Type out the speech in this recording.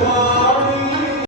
one.